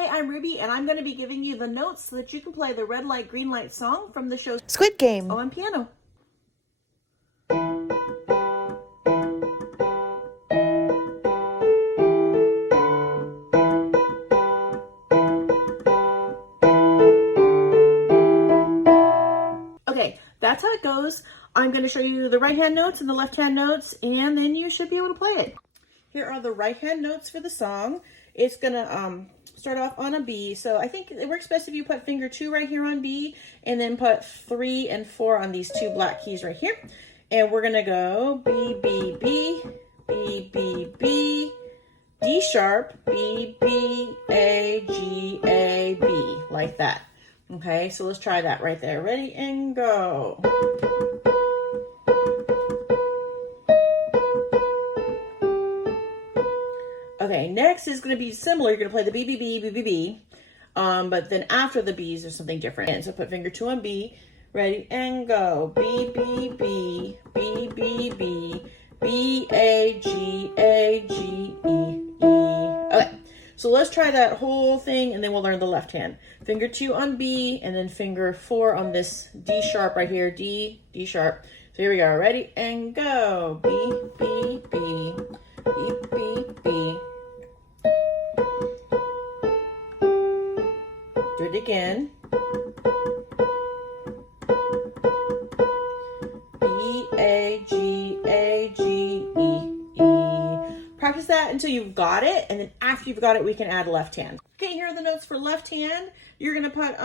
Hi, I'm Ruby, and I'm going to be giving you the notes so that you can play the red light, green light song from the show Squid Game on piano. Okay, that's how it goes. I'm going to show you the right hand notes and the left hand notes, and then you should be able to play it. Here are the right hand notes for the song. It's going to start off on a B. So I think it works best if you put finger 2 right here on B, and then put 3 and 4 on these 2 black keys right here. And we're going to go B, B, B, B, B, B, D sharp, B, B, A, G, A, B, like that. Okay, so let's try that right there. Ready and go. Okay, next is going to be similar. You're going to play the B, B, B, B, B, B. But then after the B's, there's something different. And so put finger 2 on B. Ready and go. B, B, B, B, B, B, B, A, G, A, G, E, E. Okay, so let's try that whole thing, and then we'll learn the left hand. Finger 2 on B, and then finger 4 on this D sharp right here. D, D sharp. So here we go. Ready and go. B, B, B, B, B, B. Do it again. B, A, G, A, G, E, E. Practice that until you've got it, and then after you've got it, we can add left hand. Okay, here are the notes for left hand. You're gonna put,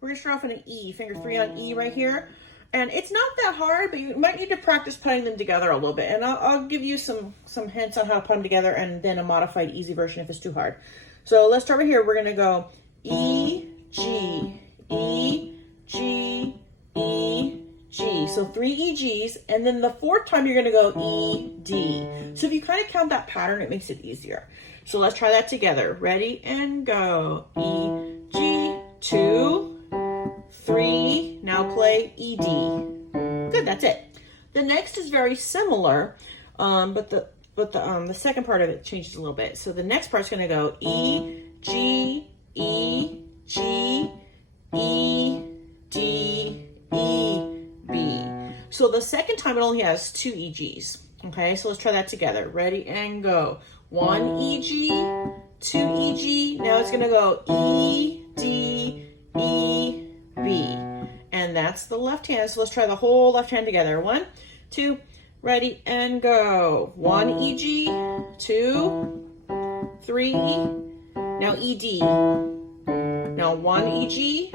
we're gonna start off in an E, finger 3 on E right here. And it's not that hard, but you might need to practice putting them together a little bit. And I'll give you some hints on how to put them together, and then a modified easy version if it's too hard. So let's start right here. We're gonna go E, G, E, G, E, G. So 3 EGs, and then the 4th time you're gonna go E, D. So if you kind of count that pattern, it makes it easier. So let's try that together. Ready and go. E, G, 2, 3. Now play E, D. Good, that's it. The next is very similar, but the second part of it changes a little bit. So the next part's gonna go E, G, E, G, E, D, E, B. So the second time it only has 2 EGs. Okay, so let's try that together. Ready and go. 1 EG, 2 EG. Now it's gonna go E, D, E, B. And that's the left hand. So let's try the whole left hand together. 1, 2, ready and go. 1 EG, 2, 3. Now ED. Now 1 EG,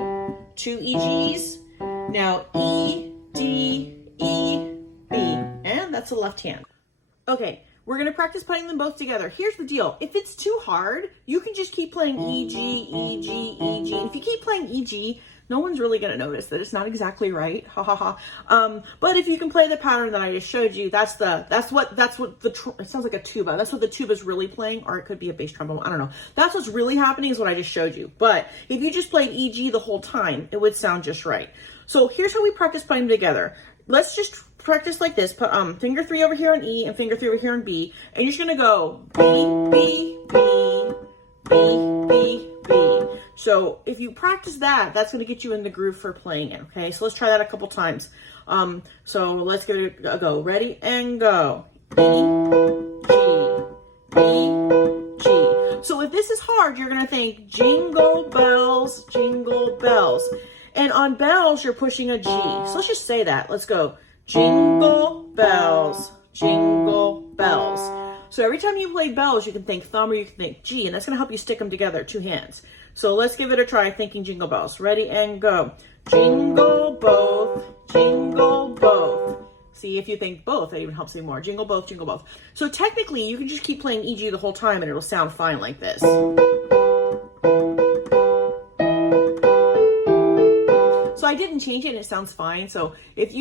2 EGs. Now E, D, E, B. And that's the left hand. Okay, we're going to practice putting them both together. Here's the deal. If it's too hard, you can just keep playing E, G, E, G, E, G. And if you keep playing E, G, no one's really going to notice that it's not exactly right. Ha ha ha. But if you can play the pattern that I just showed you, that's what it sounds like a tuba. That's what the tuba is really playing, or it could be a bass trombone. I don't know. That's what's really happening is what I just showed you. But if you just played EG the whole time, it would sound just right. So here's how we practice putting them together. Let's just practice like this. Put finger 3 over here on E and finger 3 over here on B, and you're just gonna go B, B, B, B, B, B. So if you practice that, that's going to get you in the groove for playing it, okay? So let's try that a couple times. So let's give it a go. Ready and go. E, G, E, G. So if this is hard, you're going to think jingle bells, jingle bells. And on bells, you're pushing a G. So let's just say that. Let's go. Jingle bells, jingle bells. So every time you play bells, you can think thumb or you can think G, and that's going to help you stick them together, 2 hands. So let's give it a try thinking jingle bells. Ready and go. Jingle both, jingle both. See, if you think both, that even helps me more. Jingle both, jingle both. So technically, you can just keep playing EG the whole time and it'll sound fine like this. So I didn't change it and it sounds fine. So if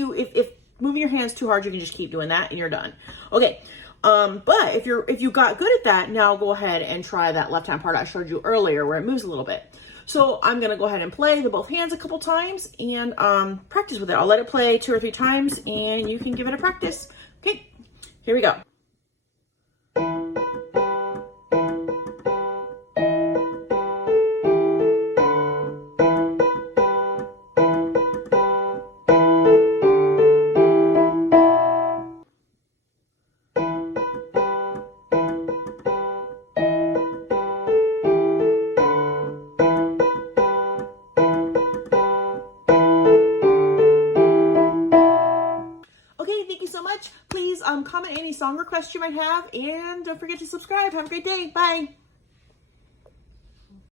moving your hands too hard, you can just keep doing that and you're done. Okay. But if you got good at that, now go ahead and try that left hand part I showed you earlier where it moves a little bit. So I'm going to go ahead and play the both hands a couple times and practice with it. I'll let it play 2 or 3 times and you can give it a practice. Okay, here we go. so much. Please comment any song requests you might have, and don't forget to subscribe. Have a great day. Bye.